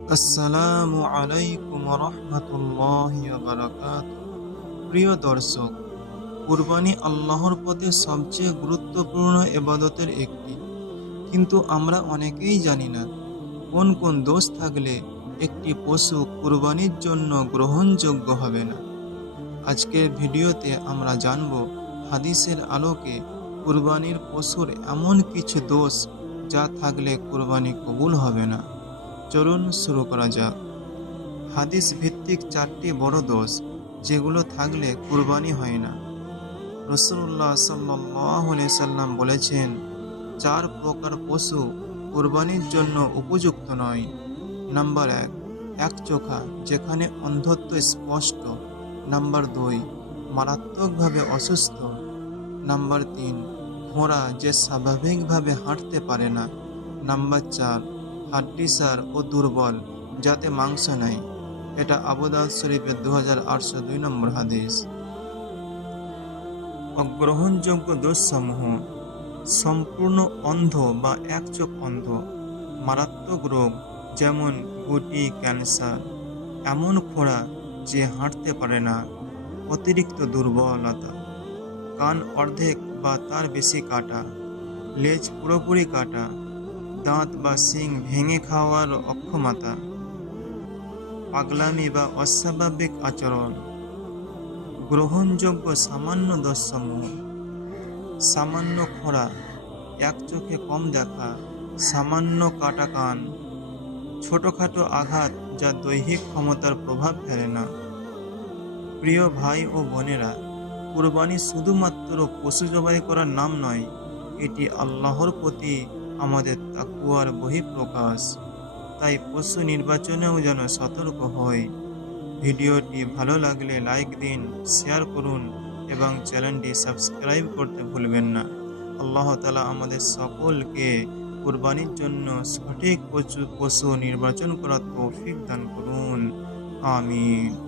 আসসালামু আলাইকুম রহমতুল্লাহ বারাকাত প্রিয় দর্শক, কুরবানি আল্লাহর পথে সবচেয়ে গুরুত্বপূর্ণ এবাদতের একটি। কিন্তু আমরা অনেকেই জানি না কোন কোন দোষ থাকলে একটি পশু কুরবানির জন্য গ্রহণযোগ্য হবে না। আজকের ভিডিওতে আমরা জানব হাদিসের আলোকে কুরবানির পশুর এমন কিছু দোষ যা থাকলে কুরবানি কবুল হবে না। চলুন শুরু করা যাক। হাদিস ভিত্তিক চারটি বড় দোষ, যেগুলো থাকলে কুরবানি হয় না। রসুল্লাহ সাল্লাহ সাল্লাম বলেছেন, চার প্রকার পশু কুরবানির জন্য উপযুক্ত নয়। নাম্বার এক এক চোখা, যেখানে অন্ধত্ব স্পষ্ট। নাম্বার দুই, মারাত্মকভাবে অসুস্থ। নাম্বার তিন, ঘোড়া যে স্বাভাবিকভাবে হাঁটতে পারে না। নাম্বার চার হাড্ডিসার ও দুর্বল, যাতে মাংস নাই। এটা আবুদাউদ শরীফের দু হাজার আটশো দুই নম্বর হাদিস। অগ্রহণযোগ্য দোষসমূহ, সম্পূর্ণ অন্ধ বা এক চোখ অন্ধ, মারাত্মক রোগ, যেমন গুটি, ক্যান্সার, এমন খোড়া যে হাঁটতে পারে না, অতিরিক্ত দুর্বলতা, কান অর্ধেক বা তার বেশি কাটা, লেজ পুরোপুরি কাটা দাঁত বা শিং ভেঙে খাওয়ার অক্ষমতা, পাগলামি বা অস্বাভাবিক আচরণ, গ্রহণযোগ্য সামান্য দোষসমূহ সামান্য খরা, এক চোখে কম দেখা, সামান্য কাটা কান, ছোটোখাটো আঘাত যা দৈহিক ক্ষমতার প্রভাব ফেলে না। প্রিয় ভাই ও বোনেরা, কুরবানি শুধুমাত্র পশু জবাই করার নাম নয়, এটি আল্লাহর প্রতি আমাদের তাকুয়ার বহিঃপ্রকাশ। তাই পশু নির্বাচনেও যেন সতর্ক হয় ভিডিওটি ভালো লাগলে লাইক দিন, শেয়ার করুন এবং চ্যানেলটি সাবস্ক্রাইব করতে ভুলবেন না। আল্লাহ তালা আমাদের সকলকে কুরবানির জন্য সঠিক পশু পশু নির্বাচন করার তৌফিক দান করুন। আমিন।